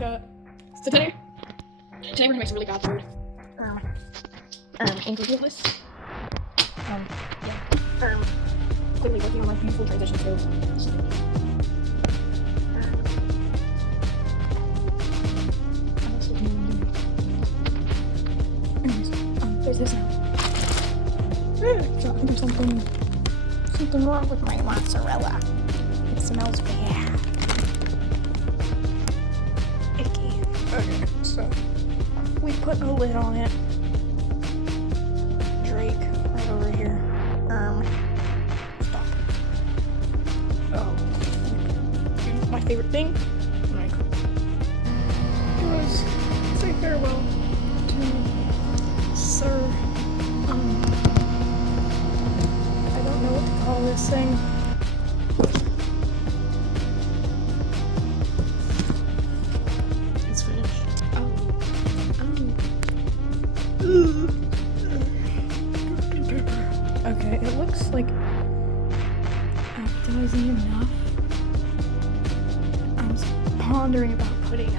So today we're gonna make some really bad food. Ingredient list. Quickly working on my painful transition skills. There's this now. So I think there's something wrong with my mozzarella. It smells bad. Icky. Okay, so we put a lid on it. Drake, right over here. Stop. Oh. My favorite thing when I cook. It was say farewell to Sir. I don't know what to call this thing. It's finished. Okay, it looks like appetizing enough. I was pondering about putting